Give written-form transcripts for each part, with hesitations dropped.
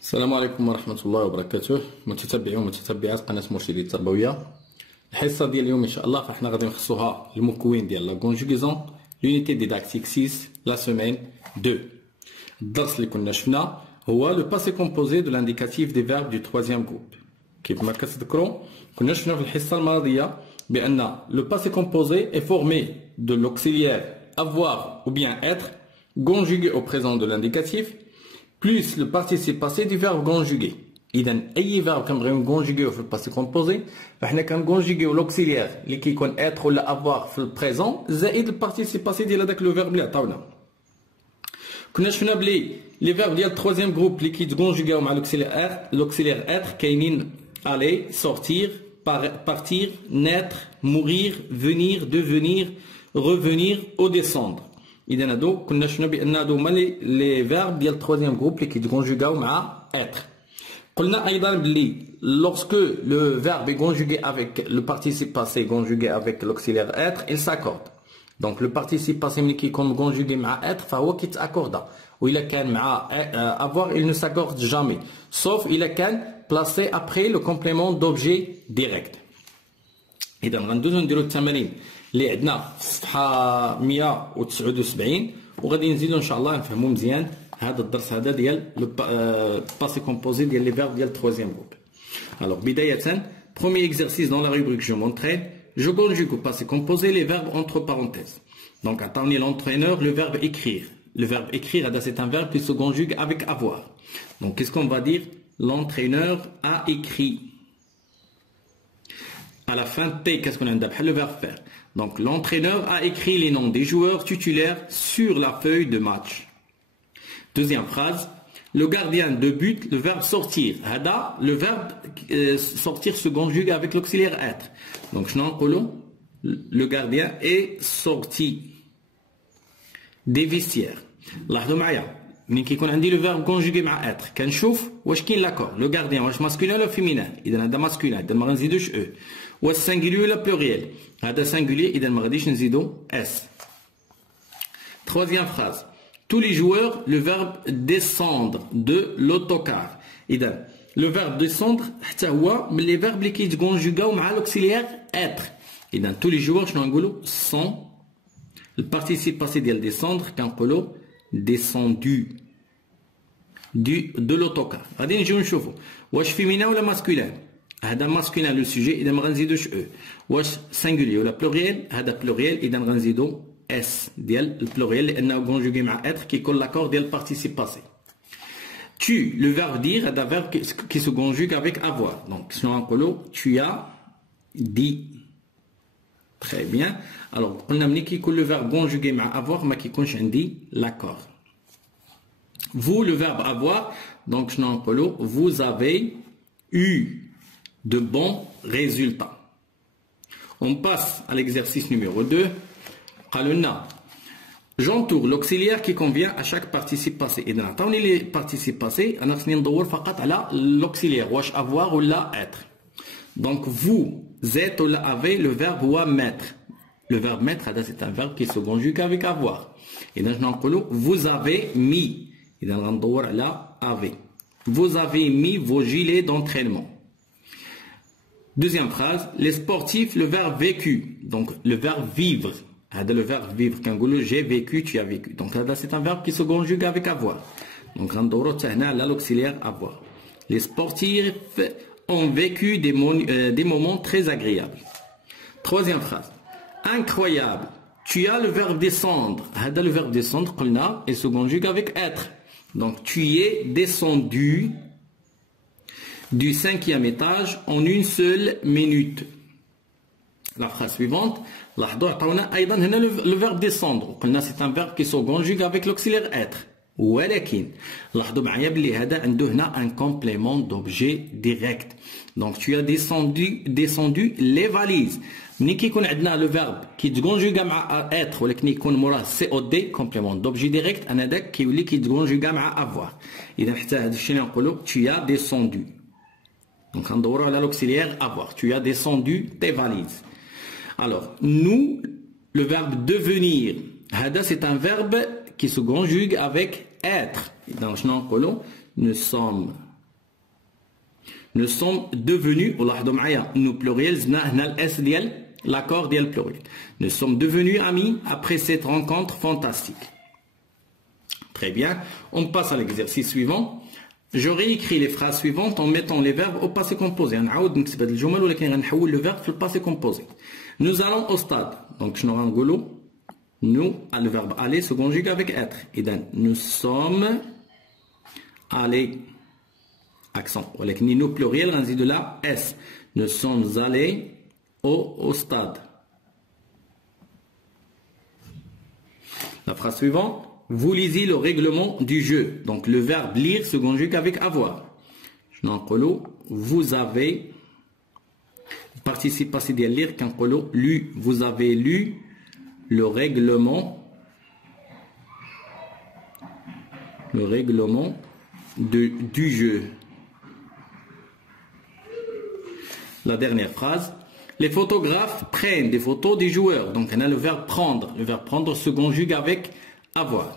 السلام عليكم ورحمة الله وبركاته متتبعي ومتتبعات قناة مرشدي التربوية. الحصة ديال اليوم إن شاء الله فاحنا غادي نخصوها المكون ديال لا كونجوغيزون لونيتي ديداكتيك 6 لا سيمين 2. الدرس اللي كنا شفنا هو لو باسي كومبوزي دو لانديكاتيف دي فيرب دو تروازيام جروب. كيف ما كتذكروا كنا شفنا في الحصة الماضية بأن لو باسي كومبوزي est formé de l'auxiliaire avoir ou bien être conjugué au présent de l'indicatif plus le participe passé du verbe conjugué. إذا أي verbe كنبغيو نكونجوغيو في الباسي كومبوزي فحنا كنكونجوغيو لوكسيليير اللي كيكون être ولا avoir في البريزون زائد البارتيسيب باسي ديال هذاك لو فيرب اللي عطاونا. كنا شفنا بلي لي فيرب ديال التروازيام جروب اللي كيتكونجوغيو مع لوكسيليير être كاينين aller, sortir, partir, naître, mourir, venir, devenir, revenir ou descendre. إذا هادو كنا شفنا بأن هادو هما لي فيرب ديال التروازيام جروب اللي كيتكونجوغاو مع être. قلنا أيضا بلي lorsque le verbe est conjugué avec le participe passé conjugué avec l'auxiliaire être, il s'accorde. Donc le participe passé ملي كيكون conjugué مع être فهو كيتأكوردا. وإلا كان مع avoir il ne s'accorde jamais. Sauf إلا كان placé après le complément d'objet direct. إذا غندوزو نديرو التمارين اللي عندنا في الصفحة 179 وغادي نزيدو إن شاء الله نفهمو مزيان هذا الدرس هذا ديال لو باسي كومبوزي ديال لي فيرب ديال التروازيام جروب. Alors بداية premier exercice dans la rubrique je m'entraîne, je conjugue au passé composé les verbes entre parenthèses. Donc attendez l'entraîneur le verbe écrire. Le verbe écrire c'est un verbe qui se conjugue avec avoir. Donc qu'est-ce qu'on va dire? L'entraîneur a écrit. À la fin T, qu'est-ce qu'on a? Le verbe faire. Donc l'entraîneur a écrit les noms des joueurs titulaires sur la feuille de match. Deuxième phrase, le gardien de but, le verbe sortir. Hada, le verbe sortir se conjugue avec l'auxiliaire être. Donc je n'en le gardien est sorti des vestiaires. لاحظوا معايا ملي كيكون عندي لو فيرب كونجوغي مع اتر كنشوف واش كاين لاكور لو غارديان واش ماسكولين ولا فيمينان. اذا هذا ماسكولين اذا ما غنزيدوش او. واش سانغولي ولا بلوريال هذا سانغولي اذا ما غاديش نزيدو اس. Troisième phrase, tous les joueurs le verbe descendre de l'autocar. اذا لو فيرب descendre حتى هو من لي فيرب اللي كيتكونجوغاو مع لوكسيليير être. اذا tous les joueurs شنو نقولوا sont البارتيسيب باسي ديال descendre كنقولوا descendu de l'autocar. غادي نجيو نشوفوا واش فيمينا ولا ماسكولين. هذا ماسكولين لو سوجي اذا ما غنزيدوش او. واش سانغولي ولا بلوريال هذا بلوريال اذا غنزيدو اس ديال البلوريال لانه كونجوغي مع être كيكون لاكور ديال البارتيسيب باسي. tu le verbe dire هذا verbe qui se conjugue avec avoir. donc شنو غنقولوا tu as dit. Très bien. Alors, on a amené que le verbe conjugué مع avoir ما كيكونش عندي l'accord. Vous le verbe avoir donc je n'en parle vous avez eu de bons résultats. On passe à l'exercice numéro 2. قالوا j'entoure l'auxiliaire qui convient à chaque participe passé. إذا عطاوني les participes passés أنا خصني ندور فقط على l'auxiliaire واش avoir ولا être. Donc vous êtes ou avez le verbe ou mettre. Le verbe mettre, c'est un verbe qui se conjugue avec avoir. Et donc, vous avez mis. Et donc, on là avez. Vous avez mis vos gilets d'entraînement. Deuxième phrase, les sportifs, le verbe vécu. Donc, le verbe vivre. Le verbe vivre. Quand j'ai vécu, tu as vécu. Donc, c'est un verbe qui se conjugue avec avoir. Donc, on là l'auxiliaire avoir. Les sportifs ont vécu des moments très agréables. Troisième phrase. Incroyable. Tu as le verbe descendre. Le verbe descendre, il se conjugue avec être. Donc, tu es descendu du 5e étage en une seule minute. La phrase suivante. Le verbe descendre. C'est un verbe qui se conjugue avec l'auxiliaire être. ولكن لاحظوا معايا بلي هذا عنده هنا un complément d'objet direct. Donc tu as descendu les valises. ملي كيكون عندنا لو فيرب كيتكونجوغا مع être ولكن يكون موراه سي او دي complément d'objet direct انا داك كيولي كيتكونجوغا مع avoir. اذا حتى هذا الشيء اللي نقولوا tu as descendu. Donc غندوروا على l'auxiliaire avoir. Tu as descendu tes valises. Alors nous le verbe devenir هذا c'est un verbe qui se conjugue avec être. Dans nous sommes Nous sommes devenus, ولاحظوا معايا nous pluriel زدنا هنا الاس ديال l'accord ديال pluriel. Nous sommes devenus amis après cette rencontre fantastique. Très bien. On passe à l'exercice suivant. Je réécris les phrases suivantes en mettant les verbes au passé composé. نعاود نكتب هاد الجمل ولكن غنحول le verbe في le passé composé. Nous allons au stade. Donc شنو غنقولوا؟ Nous, le verbe aller se conjugue avec être. Et donc, nous sommes allés. Accent. ولكن nous pluriel غنزيدو là s. Nous sommes allés au stade. La phrase suivante. Vous lisez le règlement du jeu. Donc le verbe lire se conjugue avec avoir. Vous avez participe passé de lire كنقولوا lu. Vous avez lu le règlement du jeu. La dernière phrase. Les photographes prennent des photos des joueurs. Donc on a le verbe prendre. Le verbe prendre se conjugue avec avoir.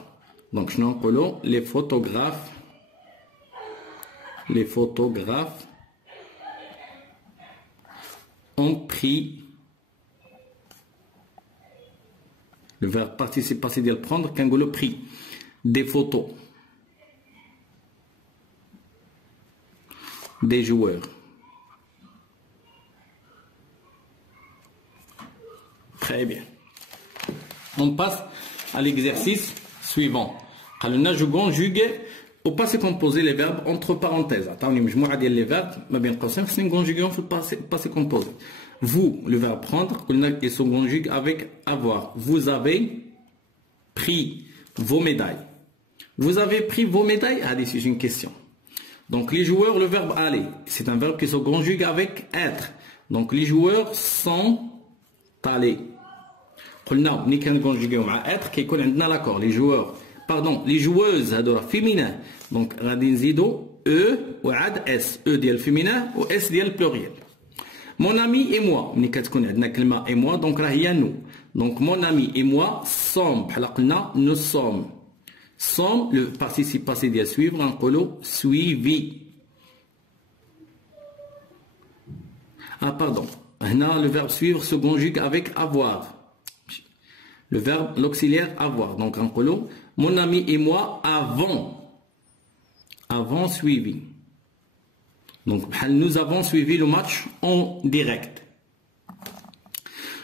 Donc je n'en les photographes ont pris le verbe participe passé de prendre quand le prix des photos des joueurs. Très bien. On passe à l'exercice suivant. قالنا je conjugue au passé composé les verbes entre parenthèses. عطاوني مجموعة ديال les verbes ما بين قوسين خصني نكونجوغيهم في passé composé. Vous, le verbe prendre, قلنا il se conjugue avec avoir. Vous avez pris vos médailles. Vous avez pris vos médailles? Ah, c'est une question. Donc les joueurs, le verbe aller, c'est un verbe qui se conjugue avec être. Donc les joueurs sont allés. قلنا ملي كنكونجوغيو مع être كيكون عندنا l'accord. Les joueurs, pardon, les joueuses هادو féminin. Donc غادي نزيدو e وعاد s. e ديال féminin و s ديال pluriel. Mon ami et moi, ملي كتكون عندنا كلمة et moi donc راه هي nous. Donc mon ami et moi sommes بحال قلنا nous sommes. Sommes le participe passé ديال suivre نقولو suivi. Ah pardon. هنا le verbe suivre se conjugue avec avoir. Le verbe, l'auxiliaire avoir. Donc, en colo, mon ami et moi avons suivi. Donc, nous avons suivi le match en direct.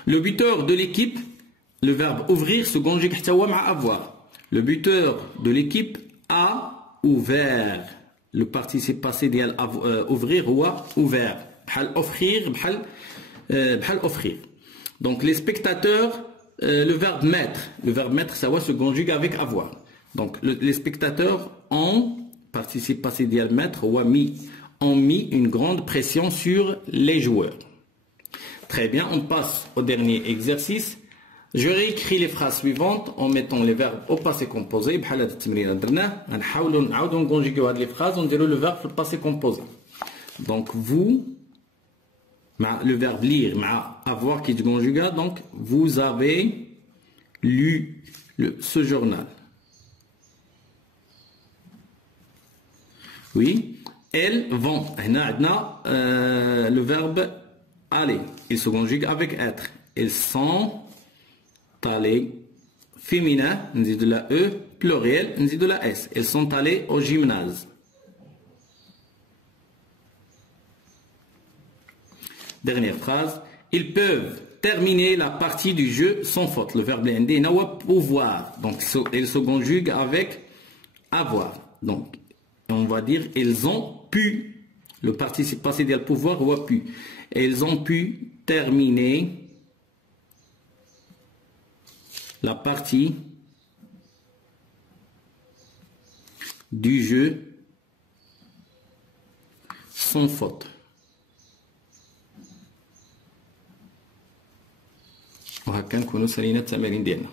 Le buteur de l'équipe, le verbe ouvrir se conjugue à avoir. Le buteur de l'équipe a ouvert. Le participe passé d'y ouvrir ou a ouvert. Offrir, offrir. Donc, les spectateurs, le verbe mettre, ça va se conjugue avec avoir. Donc les spectateurs ont, participe passé d'y mettre, ou ont mis une grande pression sur les joueurs. Très bien, on passe au dernier exercice. Je réécris les phrases suivantes en mettant les verbes au passé composé. بحال هاد التمرين درناه غنحاولوا نعاودوا نكونجيكيو هاد لي فراز ونديروا le verbe في le passé composé. Donc vous, le verbe lire, avoir qui se conjugue, donc vous avez lu ce journal. Oui, elles vont. Le verbe aller, il se conjugue avec être. Elles sont allées. Féminin, on dit de la E, pluriel, on dit de la S. Elles sont allées au gymnase. Dernière phrase. Ils peuvent terminer la partie du jeu sans faute. Le verbe blindé n'a pas pouvoir. Donc, il se conjugue avec avoir. Donc, on va dire ils ont pu. Le participe passé de pouvoir ou a pu. Ils ont pu terminer la partie du jeu sans faute. وهكا نكونوا سالينا التمارين ديالنا.